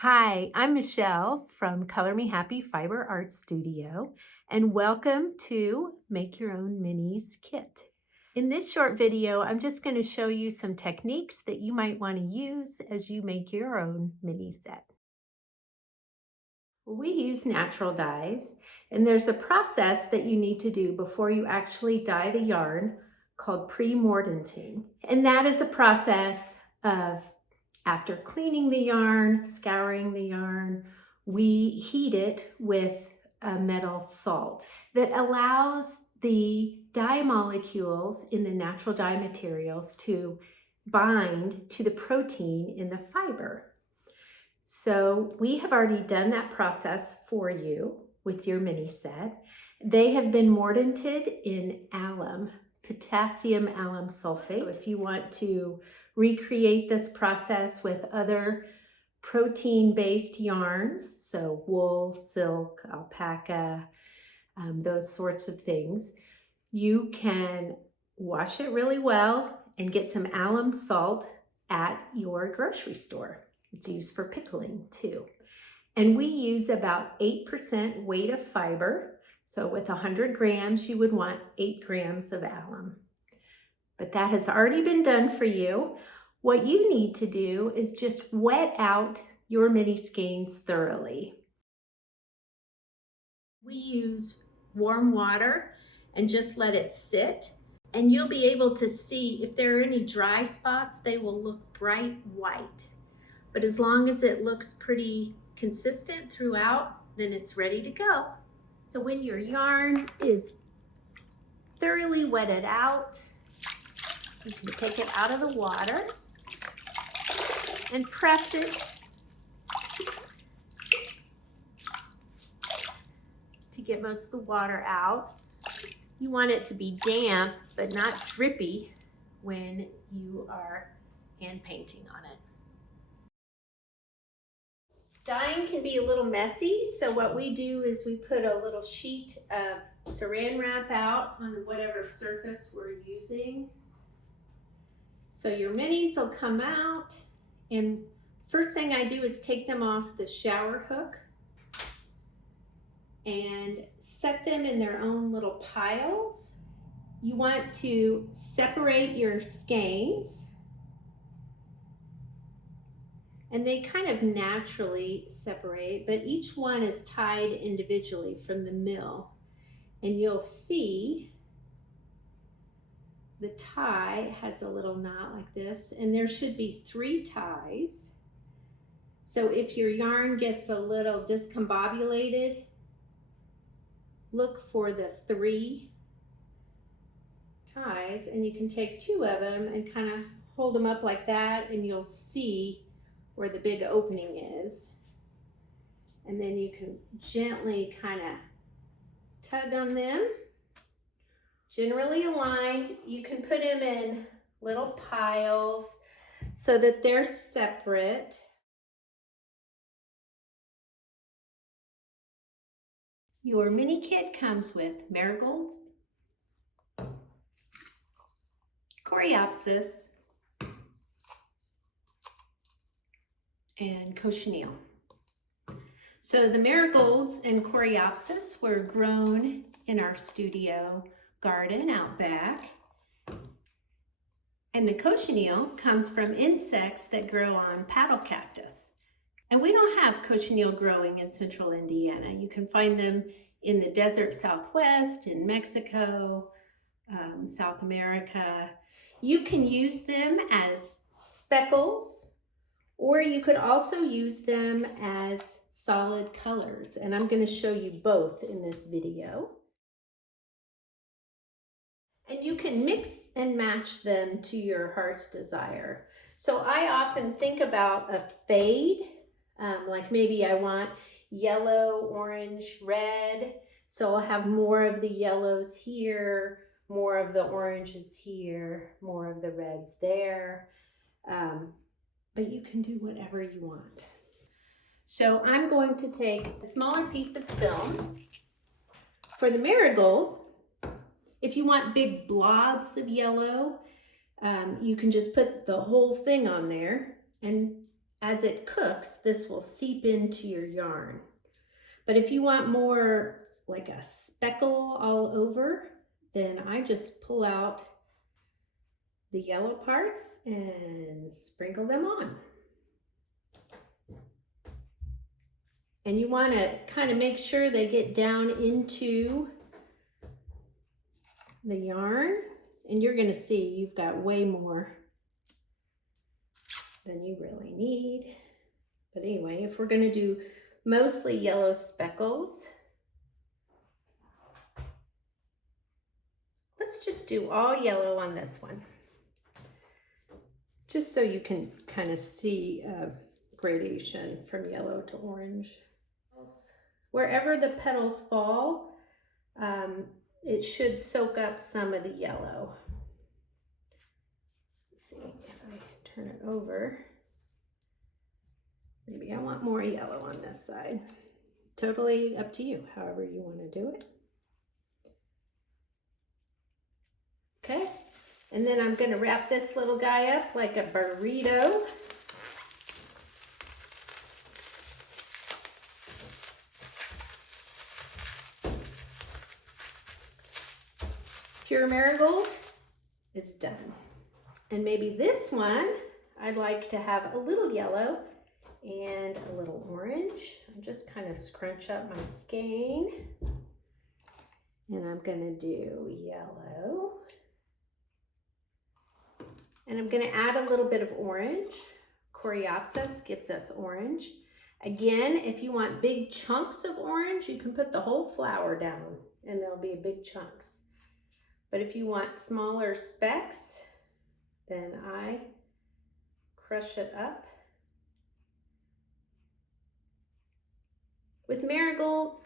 Hi, I'm Michelle from Color Me Happy Fiber Art Studio, and welcome to Make Your Own Minis Kit. In this short video, I'm just going to show you some techniques that you might want to use as you make your own mini set. We use natural dyes, and there's a process that you need to do before you actually dye the yarn called pre-mordanting. And that is a process of after cleaning the yarn, scouring the yarn, we heat it with a metal salt that allows the dye molecules in the natural dye materials to bind to the protein in the fiber. So we have already done that process for you with your mini set. They have been mordanted in alum, potassium alum sulfate. So if you want to recreate this process with other protein-based yarns, so wool, silk, alpaca, those sorts of things, you can wash it really well and get some alum salt at your grocery store. It's used for pickling too. And we use about 8% weight of fiber. So with 100 grams, you would want 8 grams of alum. But that has already been done for you. What you need to do is just wet out your mini skeins thoroughly. We use warm water and just let it sit. And you'll be able to see if there are any dry spots, they will look bright white. But as long as it looks pretty consistent throughout, then it's ready to go. So when your yarn is thoroughly wetted out, you can take it out of the water and press it to get most of the water out. You want it to be damp but not drippy when you are hand painting on it. Dyeing can be a little messy, so what we do is we put a little sheet of saran wrap out on whatever surface we're using. So your minis will come out, and first thing I do is take them off the shower hook and set them in their own little piles. You want to separate your skeins, and they kind of naturally separate, but each one is tied individually from the mill. And you'll see the tie has a little knot like this, and there should be 3 ties. So if your yarn gets a little discombobulated, look for the 3 ties, and you can take 2 of them and kind of hold them up like that, and you'll see where the big opening is. And then you can gently kind of tug on them. Generally aligned, you can put them in little piles so that they're separate. Your mini kit comes with marigolds, coreopsis, and cochineal. So the marigolds and coreopsis were grown in our studio garden out back. And the cochineal comes from insects that grow on paddle cactus. And we don't have cochineal growing in central Indiana. You can find them in the desert Southwest, in Mexico, South America. You can use them as speckles, or you could also use them as solid colors. And I'm going to show you both in this video. And you can mix and match them to your heart's desire. So I often think about a fade, like maybe I want yellow, orange, red. So I'll have more of the yellows here, more of the oranges here, more of the reds there. But you can do whatever you want. So I'm going to take a smaller piece of film. For the marigold, if you want big blobs of yellow, you can just put the whole thing on there and as it cooks, this will seep into your yarn. But if you want more like a speckle all over, then I just pull out the yellow parts and sprinkle them on. And you want to kind of make sure they get down into the yarn, and you're going to see you've got way more than you really need. But anyway, if we're going to do mostly yellow speckles, let's just do all yellow on this one, just so you can kind of see a gradation from yellow to orange. Wherever the petals fall, it should soak up some of the yellow. Let's see if I turn it over. Maybe I want more yellow on this side. Totally up to you, however you want to do it. Okay, and then I'm going to wrap this little guy up like a burrito. Pure marigold is done. And maybe this one, I'd like to have a little yellow and a little orange. I'm just kind of scrunch up my skein. And I'm gonna do yellow. And I'm gonna add a little bit of orange. Coreopsis gives us orange. Again, if you want big chunks of orange, you can put the whole flower down and there'll be big chunks. But if you want smaller specks, then I crush it up. With marigold,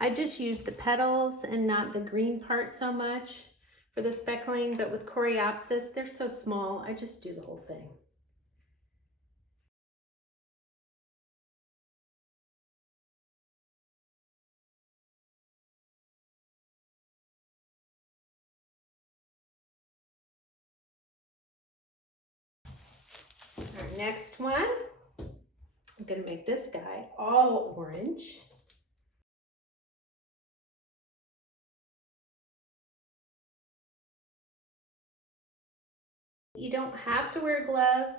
I just use the petals and not the green part so much for the speckling, but with Coreopsis, they're so small, I just do the whole thing. Our next one, I'm gonna make this guy all orange. You don't have to wear gloves.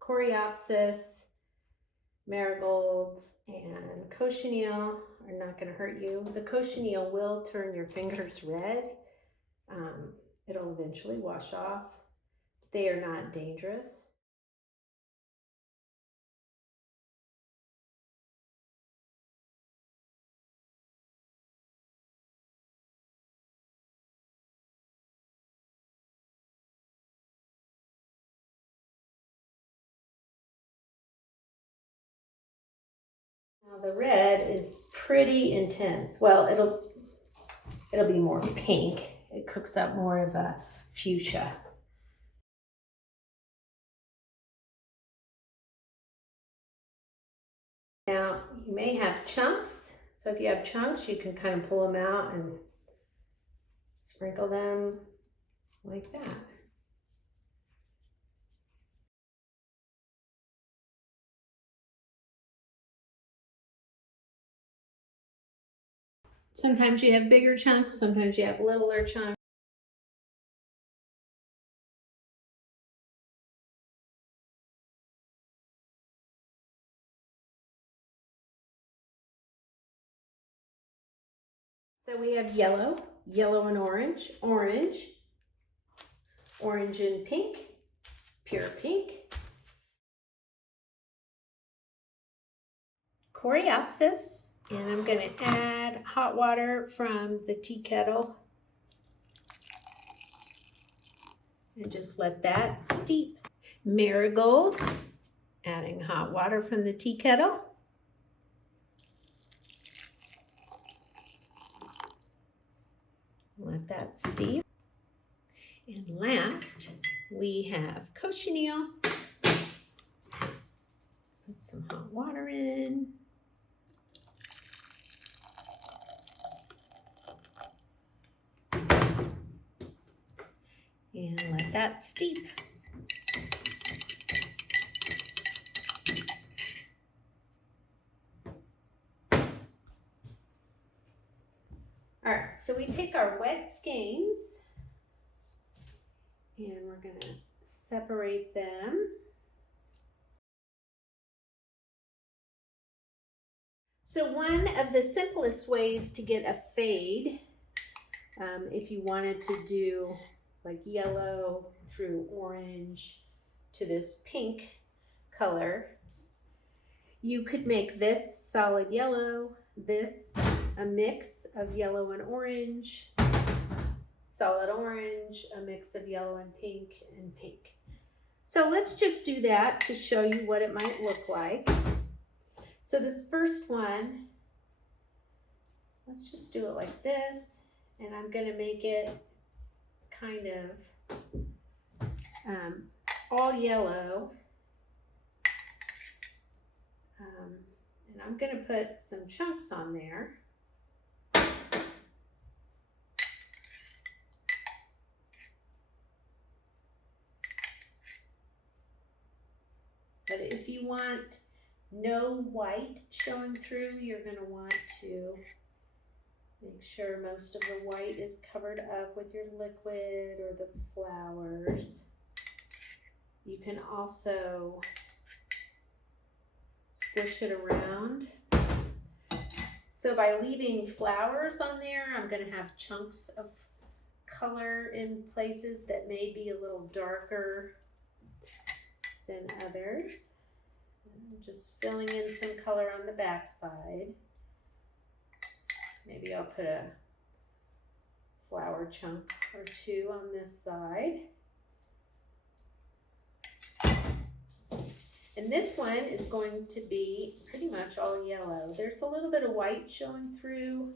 Coreopsis, marigolds, and cochineal are not going to hurt you. The cochineal will turn your fingers red. It'll eventually wash off. They are not dangerous. Now the red is pretty intense. Well, it'll be more pink. It cooks up more of a fuchsia. Now you may have chunks. So if you have chunks, you can kind of pull them out and sprinkle them like that. Sometimes you have bigger chunks, sometimes you have littler chunks. So we have yellow, yellow and orange, orange, orange and pink, pure pink, Coreopsis, and I'm going to add hot water from the tea kettle and just let that steep. Marigold, adding hot water from the tea kettle. Let that steep. And last, we have cochineal. Put some hot water in. And let that steep. so we take our wet skeins and we're going to separate them. So one of the simplest ways to get a fade, if you wanted to do like yellow through orange to this pink color, you could make this solid yellow, this a mix of yellow and orange, solid orange, a mix of yellow and pink. So let's just do that to show you what it might look like. So this first one, let's just do it like this, and I'm going to make it kind of all yellow. And I'm going to put some chunks on there. But if you want no white showing through, you're going to want to make sure most of the white is covered up with your liquid or the flowers. You can also squish it around. So by leaving flowers on there, I'm going to have chunks of color in places that may be a little darker than others. I'm just filling in some color on the back side. Maybe I'll put a flower chunk or two on this side. And this one is going to be pretty much all yellow. There's a little bit of white showing through.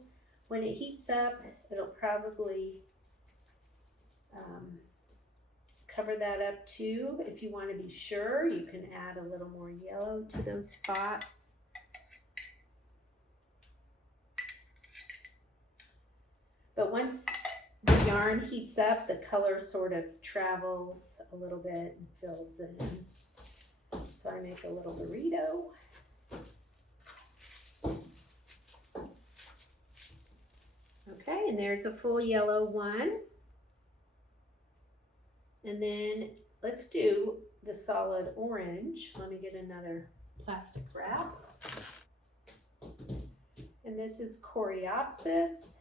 When it heats up, it'll probably cover that up too. If you want to be sure, you can add a little more yellow to those spots. But once the yarn heats up, the color sort of travels a little bit and fills it in. So I make a little burrito. Okay, and there's a full yellow one. And then let's do the solid orange. Let me get another plastic wrap. And this is Coreopsis.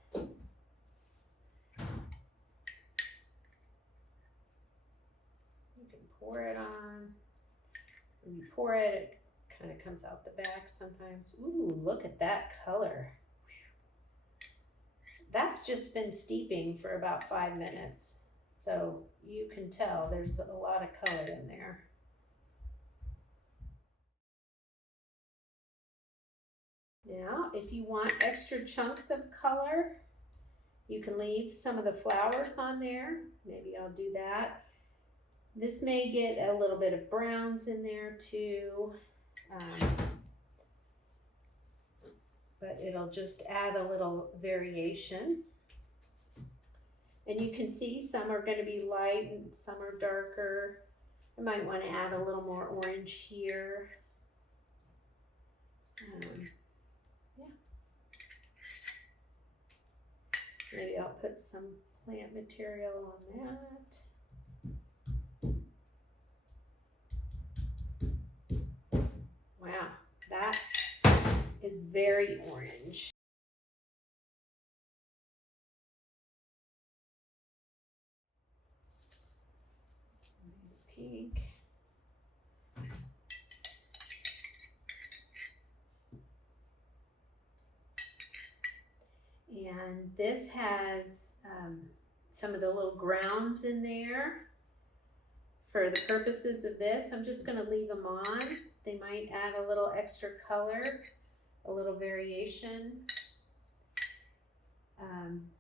You can pour it on. When you pour it, it kind of comes out the back sometimes. Ooh, look at that color. That's just been steeping for about 5 minutes. So you can tell there's a lot of color in there. Now, if you want extra chunks of color, you can leave some of the flowers on there. Maybe I'll do that. This may get a little bit of browns in there too, but it'll just add a little variation. And you can see some are going to be light and some are darker. I might want to add a little more orange here. Yeah. Maybe I'll put some plant material on that. Wow, that is very orange. Pink. And this has some of the little grounds in there. For the purposes of this, I'm just going to leave them on. They might add a little extra color, a little variation.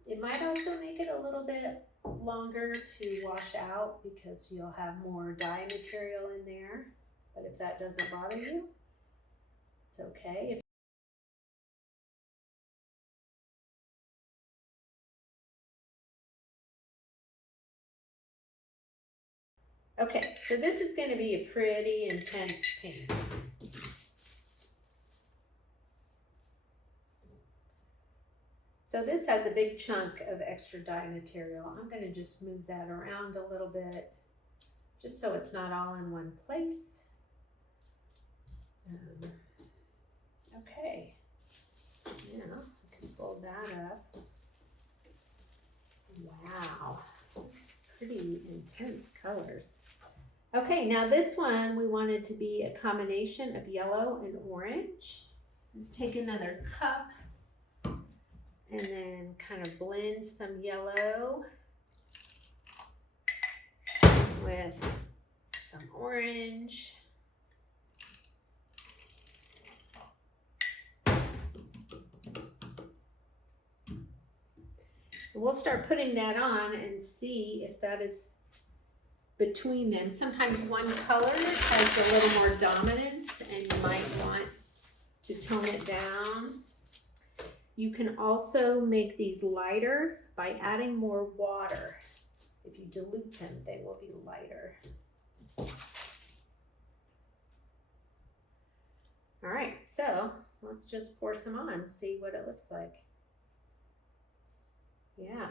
It might also make it a little bit longer to wash out because you'll have more dye material in there. But if that doesn't bother you, it's okay. Okay, so this is going to be a pretty intense pink. So this has a big chunk of extra dye material. I'm going to just move that around a little bit, just so it's not all in one place. Okay, now I can fold that up. Wow, pretty intense colors. Okay, now this one we want it to be a combination of yellow and orange. Let's take another cup and then kind of blend some yellow with some orange. We'll start putting that on and see if that is between them. Sometimes one color has a little more dominance and you might want to tone it down. You can also make these lighter by adding more water. If you dilute them, they will be lighter. All right, so let's just pour some on and see what it looks like. Yeah.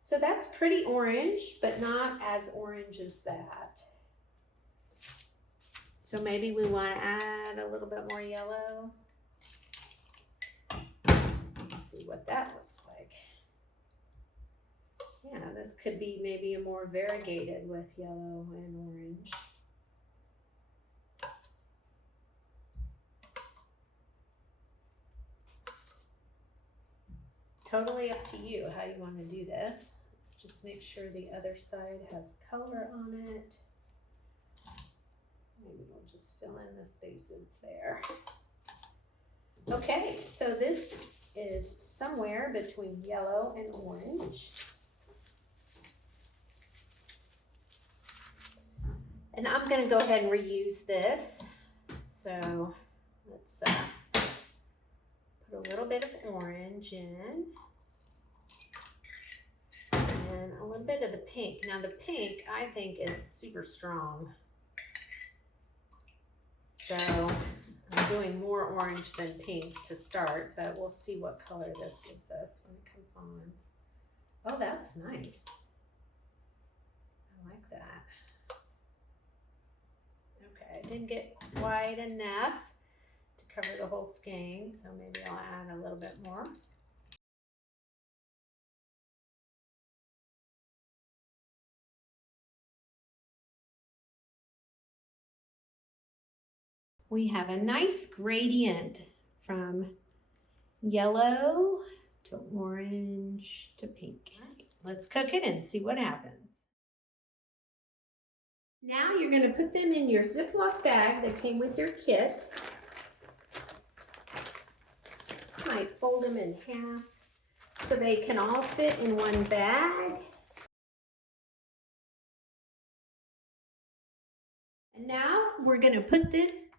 So that's pretty orange, but not as orange as that. So maybe we want to add a little bit more yellow. Let's see what that looks like. Yeah, this could be maybe a more variegated with yellow and orange. Totally up to you how you want to do this. Let's just make sure the other side has color on it. Maybe we'll just fill in the spaces there. Okay, so this is somewhere between yellow and orange. And I'm going to go ahead and reuse this. So let's put a little bit of orange in. And a little bit of the pink. Now the pink I think is super strong. So I'm doing more orange than pink to start, but we'll see what color this gives us when it comes on. Oh, that's nice. I like that. Okay, I didn't get quite enough to cover the whole skein, so maybe I'll add a little bit more. We have a nice gradient from yellow to orange to pink. Right, let's cook it and see what happens. Now you're going to put them in your Ziploc bag that came with your kit. You might fold them in half so they can all fit in one bag. And now we're going to put this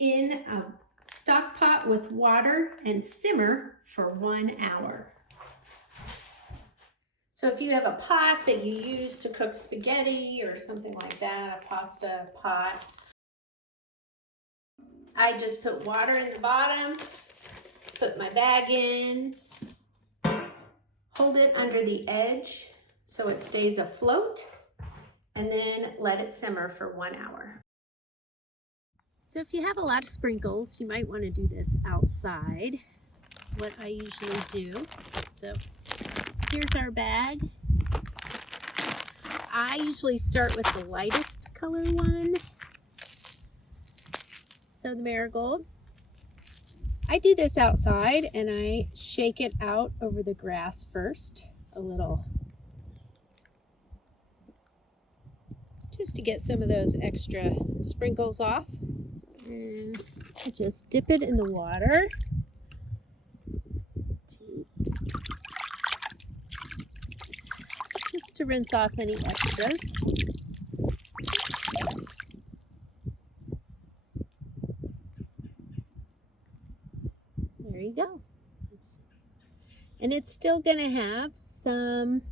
in a stock pot with water and simmer for 1 hour. So if you have a pot that you use to cook spaghetti or something like that, a pasta pot, I just put water in the bottom, put my bag in, hold it under the edge so it stays afloat, and then let it simmer for 1 hour. So if you have a lot of sprinkles, you might want to do this outside, what I usually do. So here's our bag. I usually start with the lightest color one. So the marigold. I do this outside and I shake it out over the grass first, a little, just to get some of those extra sprinkles off. And just dip it in the water. Just to rinse off any extras. There you go. And it's still going to have some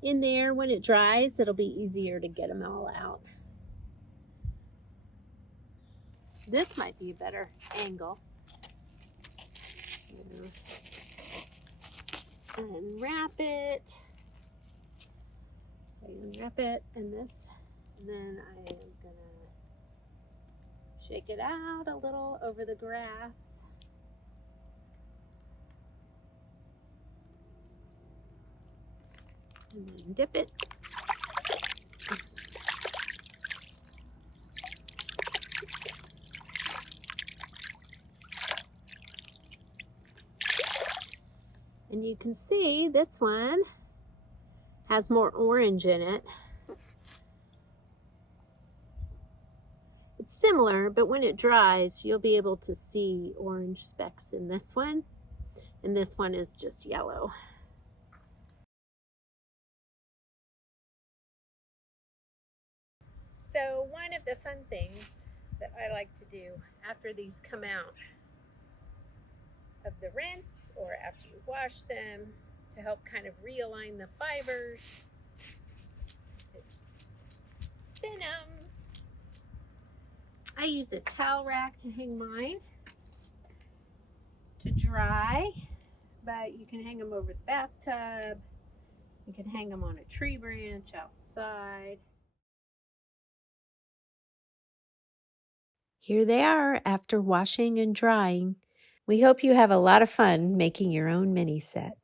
in there. When it dries, it'll be easier to get them all out. This might be a better angle. So unwrap it. So you unwrap it in this, and then I am gonna shake it out a little over the grass. And then dip it. And you can see this one has more orange in it. It's similar, but when it dries, you'll be able to see orange specks in this one. And this one is just yellow. So one of the fun things that I like to do after these come out of the rinse or after you wash them to help kind of realign the fibers is spin them. I use a towel rack to hang mine to dry, but you can hang them over the bathtub. You can hang them on a tree branch outside. Here they are after washing and drying. We hope you have a lot of fun making your own mini set.